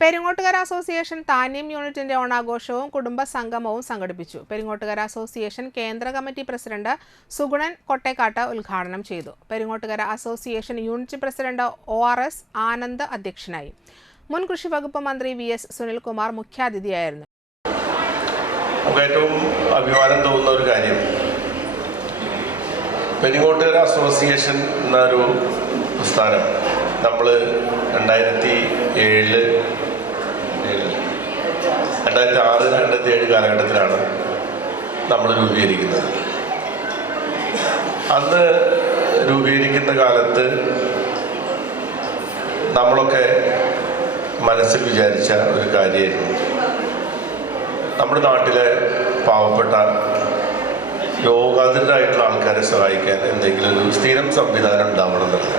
Peringottukara association Thanyam യൂണിറ്റിന്റെ ഓണാഘോഷവും കുടുംബ സംഗമവും സംഘടിപ്പിച്ചു. പെരിങ്ങോട്ടുകര അസോസിയേഷൻ കേന്ദ്ര കമ്മിറ്റി പ്രസിഡന്റ് സുഗുണൻ കൊട്ടേക്കാട്ട് ഉദ്ഘാടനം ചെയ്തു. Peringottukara association unit president ORS Anand അധ്യക്ഷനായി. മുൻ കൃഷി വകുപ്പ് മന്ത്രി VS സുനിൽകുമാർ മുഖ്യാതിഥിയായിരുന്നു. ഏറ്റവും അഭിമാനം തോന്നുന്ന ഒരു കാര്യം, പെരിങ്ങോട്ടുകര അസോസിയേഷൻ എന്നൊരു പ്രസ്ഥാനം നമ്മൾ 2006, 2007 കാലഘട്ടത്തിലാണ് നമ്മൾ രൂപീകരിക്കുന്നത്. അന്ന് രൂപീകരിക്കുന്ന കാലത്ത് നമ്മളൊക്കെ മനസ്സിൽ വിചാരിച്ച ഒരു കാര്യമായിരുന്നു, നമ്മുടെ നാട്ടിലെ പാവപ്പെട്ട രോഗാതുരായിട്ടുള്ള ആൾക്കാരെ സഹായിക്കാൻ എന്തെങ്കിലും ഒരു സ്ഥിരം സംവിധാനം ഉണ്ടാവണം എന്നുള്ളത്.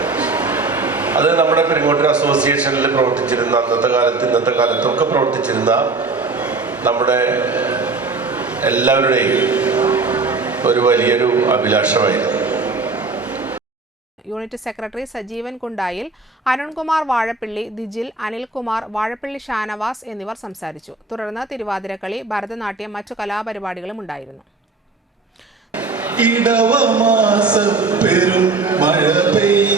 അത് നമ്മുടെ പെരിങ്ങോട്ടുകര അസോസിയേഷനിൽ പ്രവർത്തിച്ചിരുന്ന അന്നത്തെ കാലത്ത് ഇന്നത്തെ കാലത്തൊക്കെ പ്രവർത്തിച്ചിരുന്ന നമ്മുടെ എല്ലാവരുടെയും ഒരു വലിയൊരു അഭിലാഷമായിരുന്നു. യൂണിറ്റ് സെക്രട്ടറി സജീവൻ കുണ്ടായിൽ, അരുൺകുമാർ വാഴപ്പിള്ളി, ദിജിൽ, അനിൽകുമാർ, വാഴപ്പിള്ളി ഷാനവാസ് എന്നിവർ സംസാരിച്ചു. തുടർന്ന് തിരുവാതിരക്കളി, ഭരതനാട്യം, മറ്റു കലാപരിപാടികളും ഉണ്ടായിരുന്നു. ഇടവമാസ പെരും മഴ പെയ്യും